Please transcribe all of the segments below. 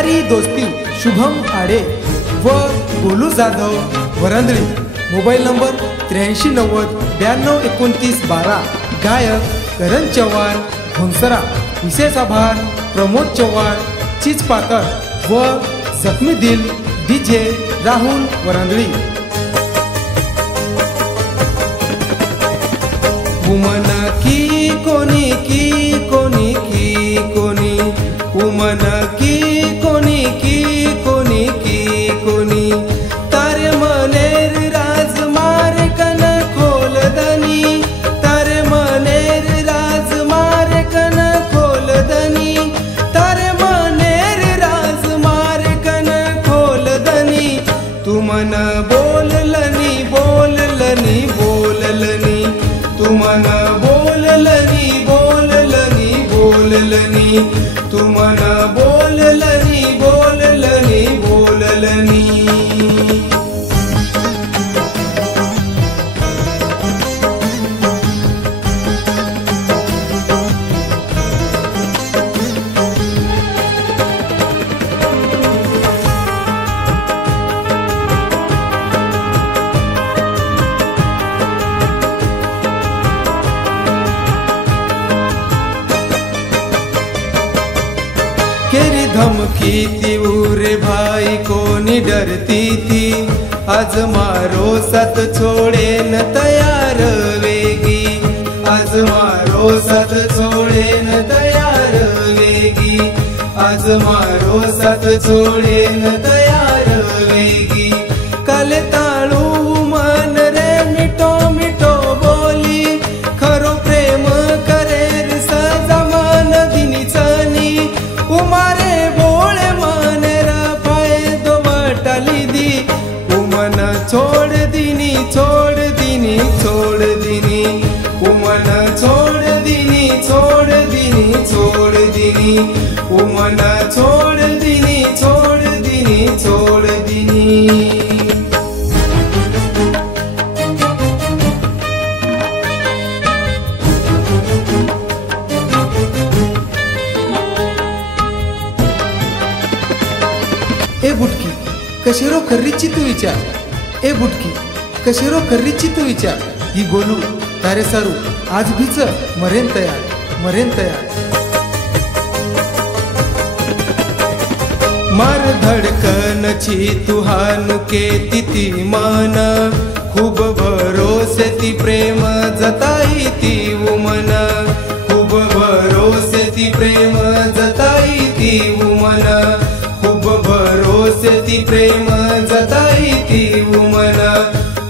यारी दोस्ती शुभम आडे व गोलू जाधव वरंदळी। Mobile number 8390922912। गायक करण चव्हाण घोंसरा। विशेष आभार प्रमोद चव्हाण चिचपाकर व जखमी दिल डीजे राहुल वरंदळी। उमन की कोणी उमन की कोणी तारे मनेर राजमार कन खोलदनी तारे मनेर राजमार कन खोलदनी तारे मनेर राजमार कन खोलदनी तू मन बोललनी तू मन बोललनी तू मन बोललनी केरी धमकी थी उरे भाई कोनी डरती थी आज मारो साथ छोड़े न तैयार वेगी आज मारो साथ छोड़े न तैयार वेगी आज मारो साथ छोड़े न तैयार वेगी कल ताळू मन रे मिठो मिठो बोली खरो प्रेम करेर सजमान दिनी चनी उमारे बोले मानेरा फायदो वाटाली दी उमन छोड़ दिनी उमन छोड़ दिनी उमन छोड़ दिनी ए बुटकी कशेरो खर्रीची तू विचार ए बुटकी कशेरो खर्रीची तू विचार ही गोलू तारे सारू आज भीच मरेन तयार मार धडकनची तुहान के तिती मान खूब भरोसे ती प्रेम जताई ती उमन खूब भरोसे ती प्रेम जताई ती उमन खूब भरोसे ती प्रेम जताई ती उमन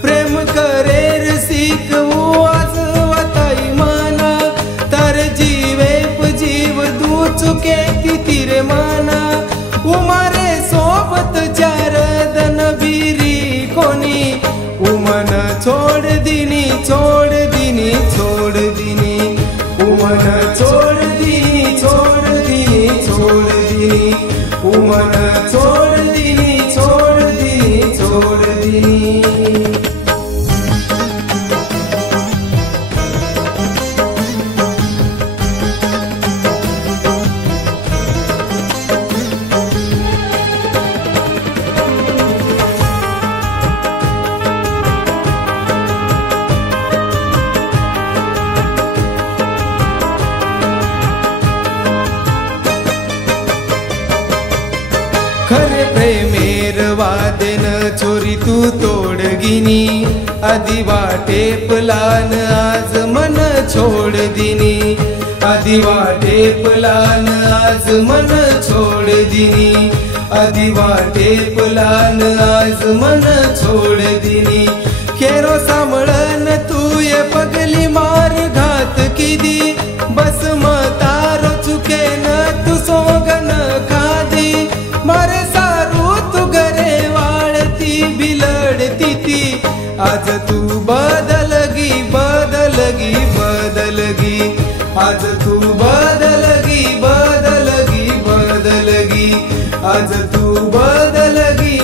प्रेम करेर सीखवू आज वताई माना तर जीवेप जीव दू चुके ती तिरे माना उमारे सोबत चार दन बीरी कोणी उमन छोड़ दिनी उमन छोड़ दिनी उमन छोड़ दिनी खरे प्रेमेर वादेन चोरी तू तोडगिनी आदि वाटे पलान आज मन छोड़ दिनी आदि वाटे पलान आज मन छोड़ दिनी आदि वाटे पलान आज मन छोड़ दिनी केरो सांभळन तू ये पगली मार घात किदी बस मतारो चुके न तू सोगन खादी मारे सारू तू घरे वाळती बिलडती ती आज तू बदलगी आज तू बदलगी आज तू बदलगी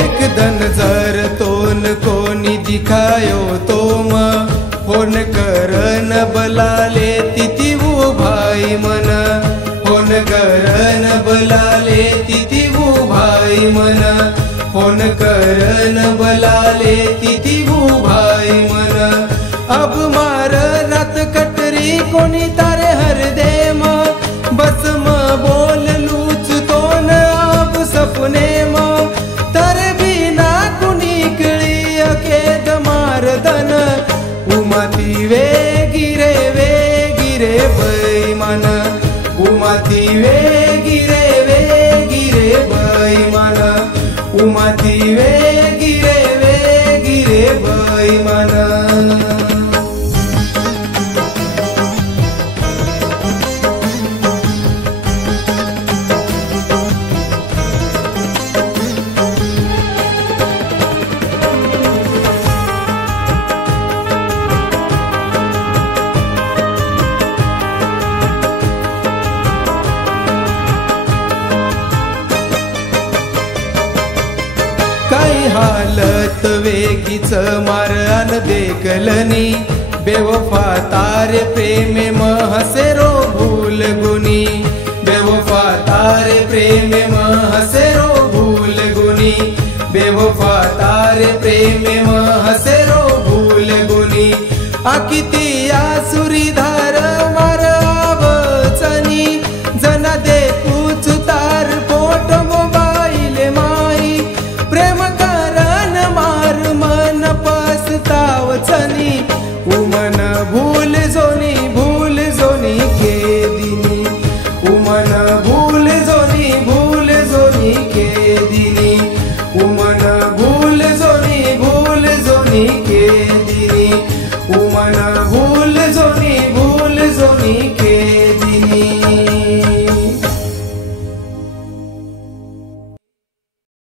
एक दन जर तोन कोणी दिखायो तोम फोन करन बलाले तिथी भाई मन फोन करन बलाले तिथी भाई मन फोन करन बलाले तिथी भाई मन अब मार रात कटरी कोणी तारे हर दे म बस म बोल लूच तोन अब सपने म तर बिना कुणी कळी अकेद मारदन उमाती वे गिरे बैमान उमाती वे गिरे बैमान उमाती वे गिरे बैमान काही हालत वेगीच मारन देखलनी बेवफा तारे प्रेमे महसे रो भूल गुनी बेवफा तारे प्रेमे महसे रो भूल गुनी बेवफा तारे प्रेमे महसे रो भूल गुनी आकिती आसुरी धार मार आवचनी जना देखू चुतार पोट मोबाईल माई प्रेम कारण मार मन पस्तावचनी उमन भूल जोनी के दिनी उमन भूल जोनी के दिनी उमन भूल जोनी के दिनी उमन